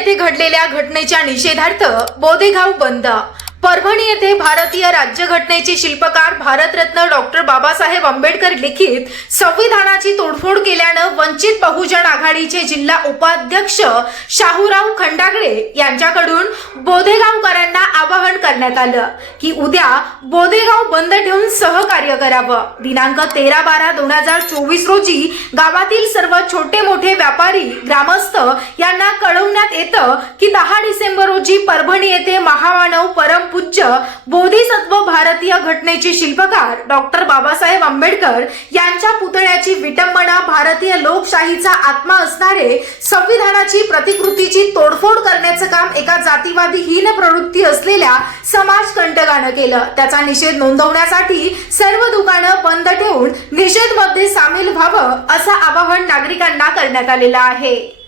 येथे घडलेल्या घटनेच्या निषेधार्थ बोदेगाव बंद. परभणी येथे भारतीय राज्यघटनेचे शिल्पकार भारतरत्न डॉक्टर बाबासाहेब आंबेडकर लिखित संविधानाची तोडफोड केल्यानं वंचित बहुजन आघाडीचे जिल्हा उपाध्यक्ष शाहूराव खंडागळे यांच्याकडून बोधेगावकरांना आवाहन करण्यात आलं की उद्या बोदेगाव बंद ठेवून सहकार्य करावं. दिनांक तेरा बारा दोन हजार चोवीस रोजी गावातील सर्व छोटे मोठे व्यापारी ग्रामस्थ यांना कळवण्यात येतं की दहा डिसेंबर रोजी परभणी येथे महामानव परमपूज्य बोधिसत्व भारतीय घटनेचे शिल्पकार डॉक्टर बाबासाहेब आंबेडकर यांच्या पुतळ्याची विटंबना भारतीय लोकशाहीचा आत्मा असणारे संविधानाची प्रतिकृतीची तोडफोड करण्याचं काम एका जातीवादी हीन प्रवृत्ती असलेल्या समाज कंटकानं केलं. त्याचा निषेध नोंदवण्यासाठी सर्व दुकानं बंद ठेवून निषेधमध्ये सामील व्हावं असं आवाहन नागरिकांना करण्यात आलेलं आहे.